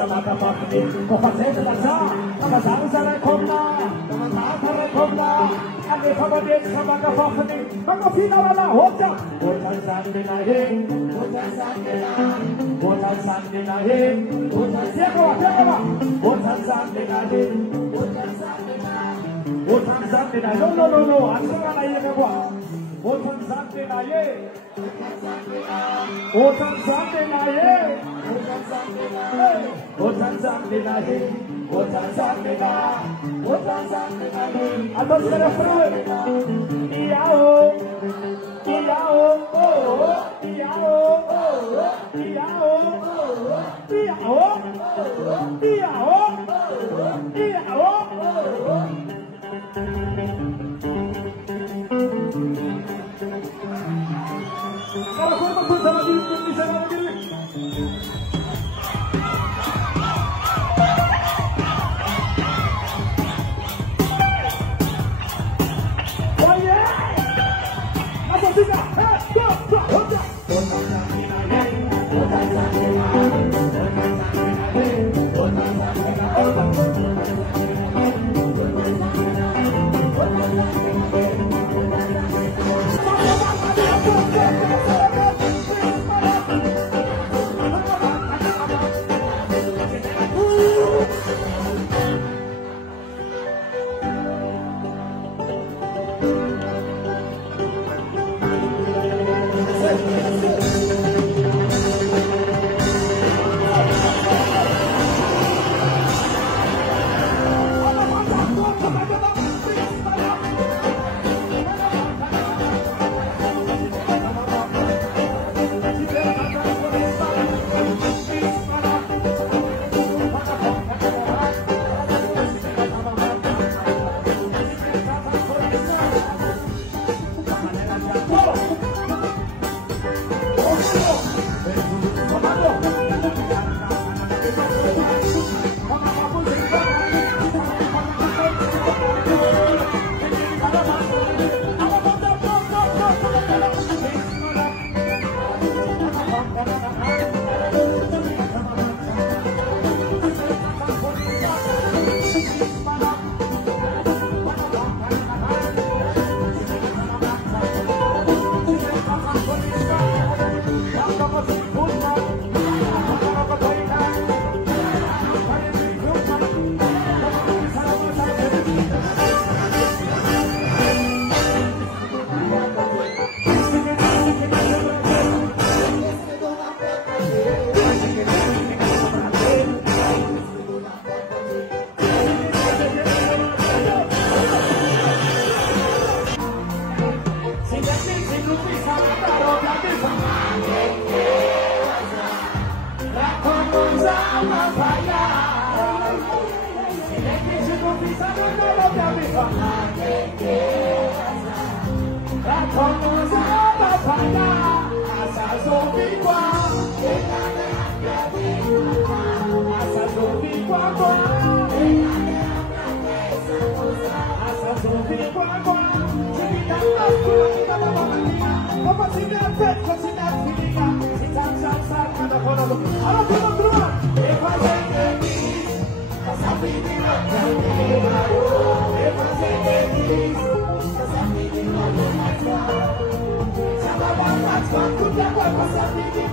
sa makapakini. Kapatid na sa, nakasama sa rekomna, namamata rekomna, ang ipabadit sa makapakini. Mga pinawala, hota. Hotan sandi na hing, hotan sandi na, hotan sandi na hing, hotan siyagawa, siyagawa. Hotan sandi na hing, hotan sandi na, hotan sandi na. No, no, no, no, asura na iya kawa. Hotan sandi na ye, hotan sandi na ye, hotan sandi na ye, hotan sandi na ye, hotan sandi na, hotan sandi na ye. Atos ka na fruit. Iyao, iyao, oh, iyao, oh, iyao, iyao, iyao, iyao. Kalau kau tak bersama diri, bisa lagi. Oh yeah, masuk juga. Go, go, go. Aku tak kuat pasal ini,